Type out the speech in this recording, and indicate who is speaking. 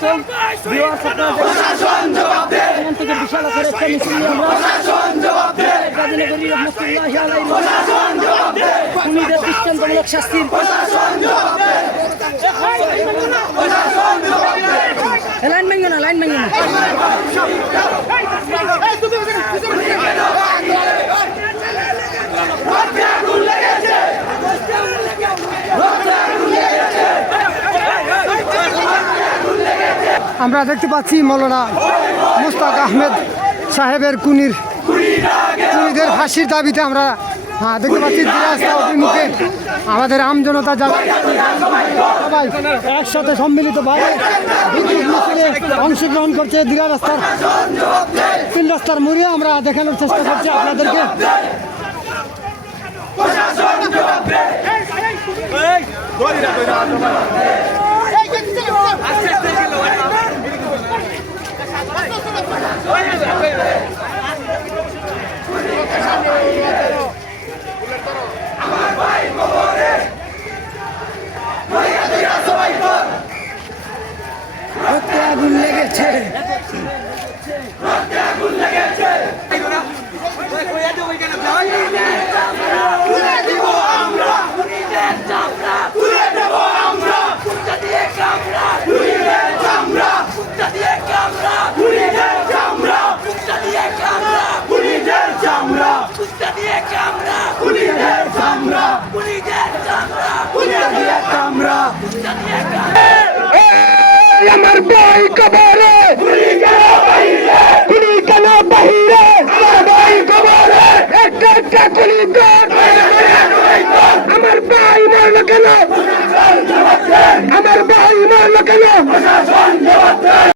Speaker 1: Viewers আপনারা এখান থেকে বিশাল আকারের একটা মিছিল নিয়ে আমরা গাজীনগরী রহমতুল্লাহ আলাইহি খুনিদের দৃষ্টান্তমূলক শাস্তির এ, লাইন ভেঙো না লাইন ভেঙো না
Speaker 2: আমরা দেখতে পাচ্ছি মৌলানা মুস্তাক আহমেদ সাহেবের কুনির কুনিদের ফাঁসির দাবিতে আমরা হ্যাঁ, দেখতে পাচ্ছি রাস্তা অভিমুখে আমাদের আমজনতা যারা সবাই একসাথে সম্মিলিতভাবে অংশগ্রহণ করছে দিঘা রাস্তার তিন রাস্তার মুড়ে আমরা দেখানোর চেষ্টা করছি আপনাদেরকে রক্তে লেগেছে।
Speaker 3: আমার ভাই কবরে গুলি কেন বাহিরে আমার ভাই কবরে একটা একটা গুলি কর আমার ভাই মারল কেন? আমার ভাই মারল কেন?